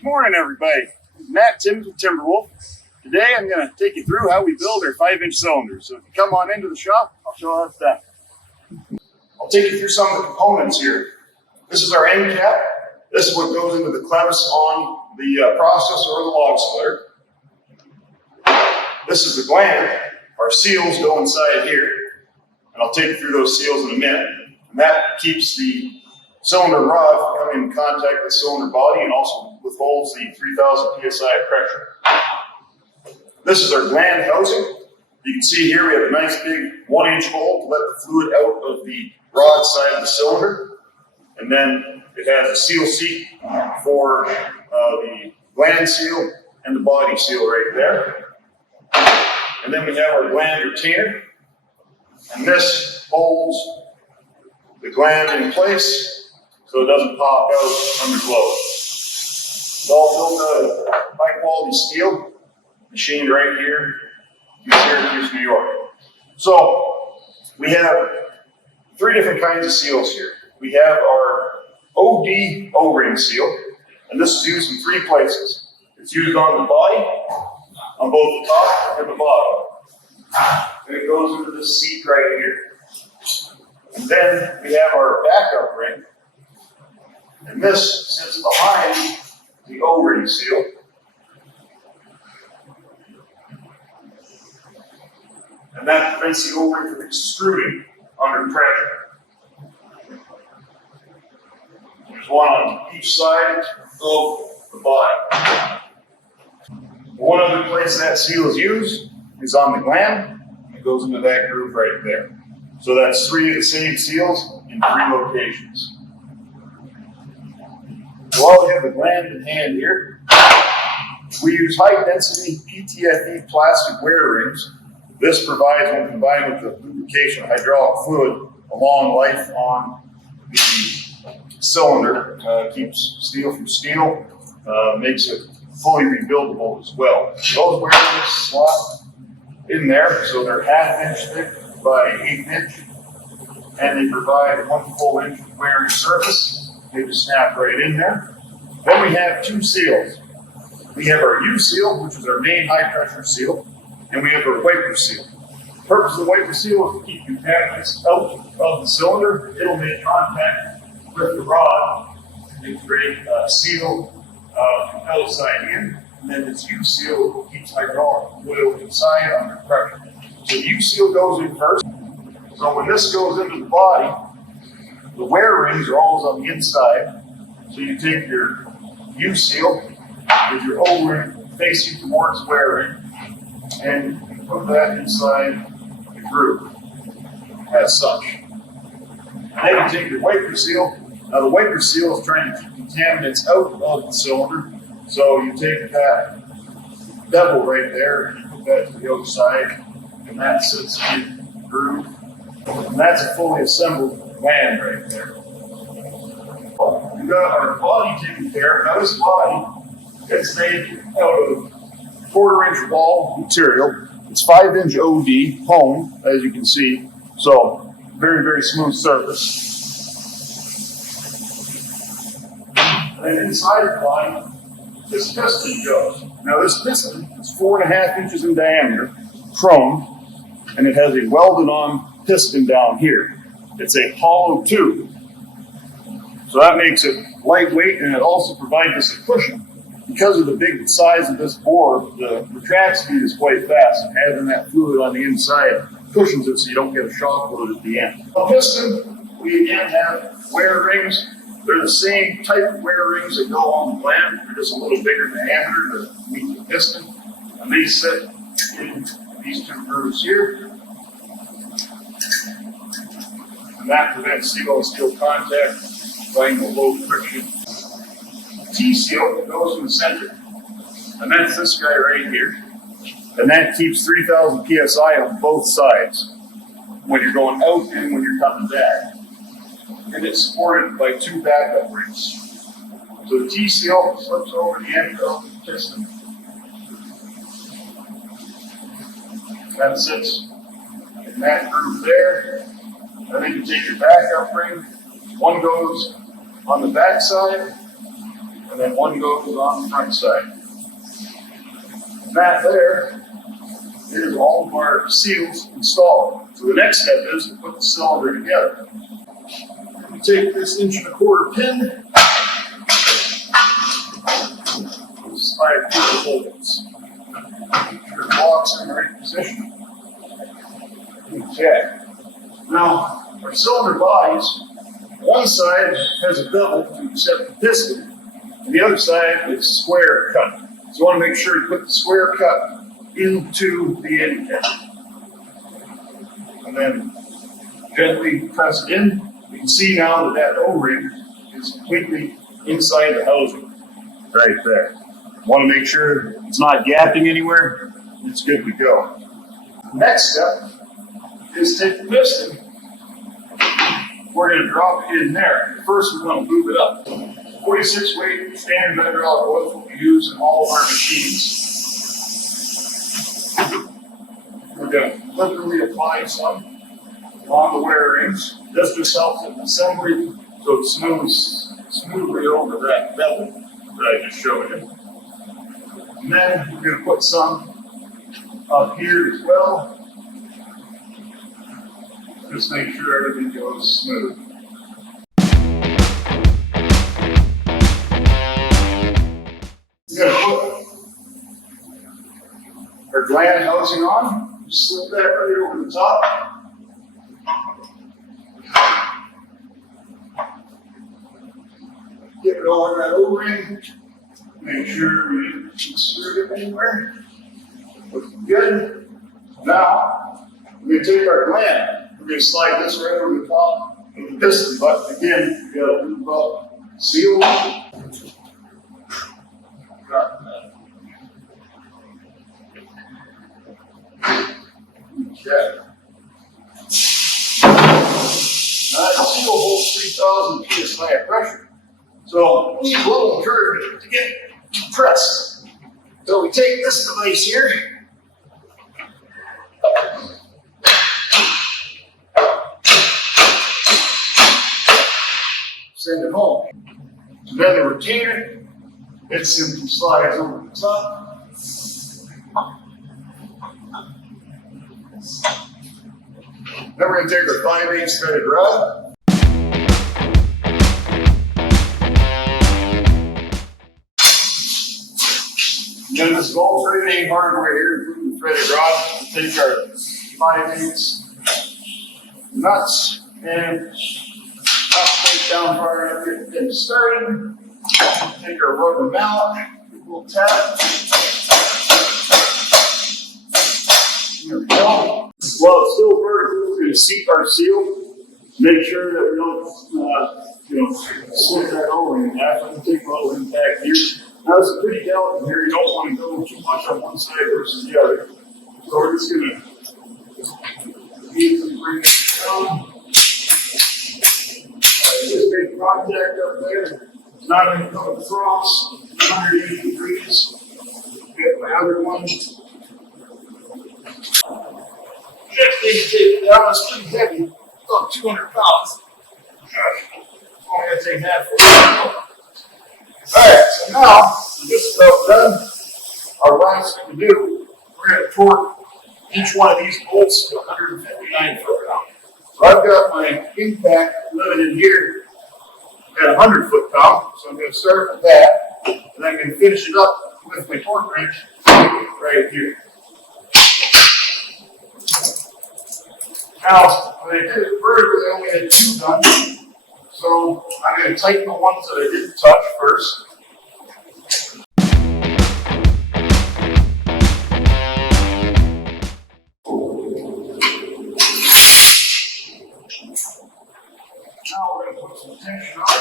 Good morning, everybody. Matt Timmins with Timberwolf. Today I'm going to take you through how we build our 5-inch cylinders. So if you come on into the shop, I'll show you how it's done. I'll take you through some of the components here. This is our end cap. This is what goes into the clevis on the processor or the log splitter. This is the gland. Our seals go inside here. And I'll take you through those seals in a minute. And that keeps the cylinder rod from coming in contact with the cylinder body and also withholds the 3,000 psi of pressure. This is our gland housing. You can see here we have a nice big 1-inch hole to let the fluid out of the rod side of the cylinder. And then it has a seal seat for the gland seal and the body seal right there. And then we have our gland retainer. And this holds the gland in place so it doesn't pop out under load. It's all built out of high quality steel, machined right here in Syracuse, New York. So we have 3 different kinds of seals here. We have our OD O-ring seal, and this is used in 3 places. It's used on the body, on both the top and the bottom. And it goes into this seat right here. And then we have our backup ring, and this sits behind the O-ring seal. And that prevents the O-ring from extruding under pressure. There's one on each side of the body. One other place that seal is used is on the gland. It goes into that groove right there. So that's 3 of the same seals in 3 locations. While we have the gland in hand here, we use high-density PTFE plastic wear rings. This provides, when combined with the lubrication of hydraulic fluid, a long life on the cylinder. Keeps steel from steel, makes it fully rebuildable as well. Those wear rings slot in there, so they're 1/2 inch thick by 1/8 inch, and they provide 1 full inch of wearing surface. They just snap right in there. Then we have 2 seals. We have our U seal, which is our main high pressure seal, and we have our wiper seal. The purpose of the wiper seal is to keep contaminants out of the cylinder. It'll make contact with the rod and create a seal from outside in, and then this U seal keeps hydraulic fluid inside under pressure. So the U seal goes in first. So when this goes into the body, the wear rings are always on the inside. So you take your U seal with your O-ring facing towards the wear ring, and you put that inside the groove as such. And then you take your wiper seal. Now the wiper seal is trying to keep contaminants out of the cylinder. So you take that bevel right there and you put that to the other side, and that sits in the groove. And that's a fully assembled gland right there. We've got our body taken care of. Now this body is made out of 1/4 inch wall material. It's 5-inch OD, honed, as you can see. So very, very smooth surface. And then inside the body, this piston goes. Now this piston is 4.5 inches in diameter, chrome, and it has a welded on piston down here. It's a hollow tube. So that makes it lightweight, and it also provides us a cushion. Because of the big size of this bore, the retract speed is quite fast, and having that fluid on the inside cushions it so you don't get a shock load at the end. A piston, we again have wear rings. They're the same type of wear rings that go on the gland. They're just a little bigger diameter to meet the piston. And they sit in these 2 grooves here. And that prevents steel-on-steel contact by the low friction. T-seal goes in the center, and that's this guy right here. And that keeps 3,000 psi on both sides when you're going out and when you're coming back. And it's supported by 2 backup rings. So the T-seal slips over the end of the piston. That sits in that groove there. And then you take your backup ring. One goes on the back side, and and then one goes on the front side. And that there is all of our seals installed. So the next step is to put the cylinder together. We take this 1.25 pin, slide it through the holes. Make sure the block's in the right position. Okay. Now, our cylinder bodies, one side has a bevel to accept the piston, and the other side is square cut. So you want to make sure you put the square cut into the end cap. And then gently press it in. You can see now that O-ring is completely inside the housing, right there. You want to make sure it's not gapping anywhere. It's good to go. Next step is take the piston. We're going to drop it in there. First, we want to lube it up. 46 weight standard hydraulic oil is what we use in all of our machines. We're going to liberally apply some on the wear rings. This just helps in assembly so it smooths smoothly over that bevel that I just showed you. And then we're going to put some up here as well. Just make sure everything goes smooth. We're going to put our gland housing on. Just slip that right over the top. Get it all in that O-ring. Make sure we didn't screw it anywhere. Looking good. Now, we're going to take our gland. We're going to slide this right over the top of the piston. But again, we got to lube up, seal. Okay. Now, the seal holds 3,000 psi of pressure. So we need a little encouragement to get pressed. So we take this device here. Send it home. And then the retainer, it simply slides over the top. Then we're going to take our 5/8 threaded rod. And then this gold threading hardware here, including the threaded rod, we'll take our 5/8 nuts and not take down far enough to get started. Take our rubber mallet, we'll tap. There we go. While it's still vertical, we're going to seat our seal. Make sure that we don't, slip that O-ring in half. I'm going to take the O-ring back here. Now, this is pretty delicate here. You don't want to go too much on one side versus the other. So we're just going to easily bring it down. Just make contact up there. It's not going to come across 180 degrees. Get my other one. Next thing to take it down is pretty heavy. About 200 pounds. I'm going to take that for a Alright, so now, this is about done. Our last thing to do, we're going to torque each one of these bolts to 159 foot-pounds. So I've got my impact living in here at 100 foot-pounds, so I'm going to start with that, and I'm going to finish it up with my torque wrench right here. Now, when I did it vertically, I only had 2 done, so I'm going to tighten the ones that I didn't touch first. Now we're going to put some tension on it.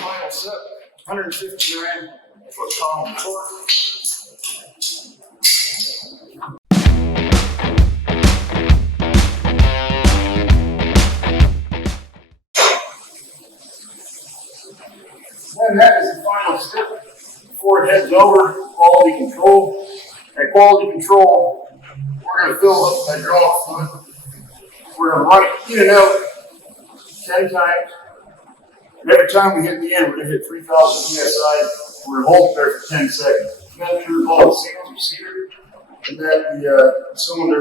Final set, 159 foot-pound torque. Then that is the final step before it heads over quality control. At quality control, we're going to fill up with hydraulic fluid. We're going to run it in and out 10 times. And every time we hit the end, we're going to hit 3,000 psi. We're going to hold it there for 10 seconds. Make sure all the seals are seated, and that the cylinder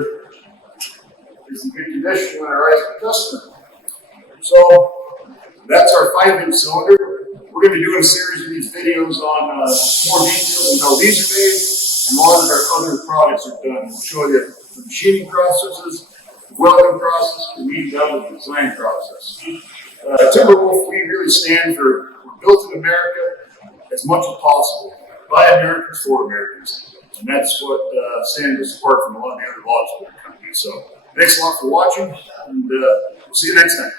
is in good condition when it arrives at the customer. So that's our 5-inch cylinder. We're going to be doing a series of these videos on more details on how these are made and a lot of our other products are done. We'll show you the machining processes, the welding process, and even down the design process. Timberwolf, we really stand for we're built in America as much as possible by Americans for Americans. And that's what stands us apart from a lot of the other log splitter companies. So thanks a lot for watching, and we'll see you next time.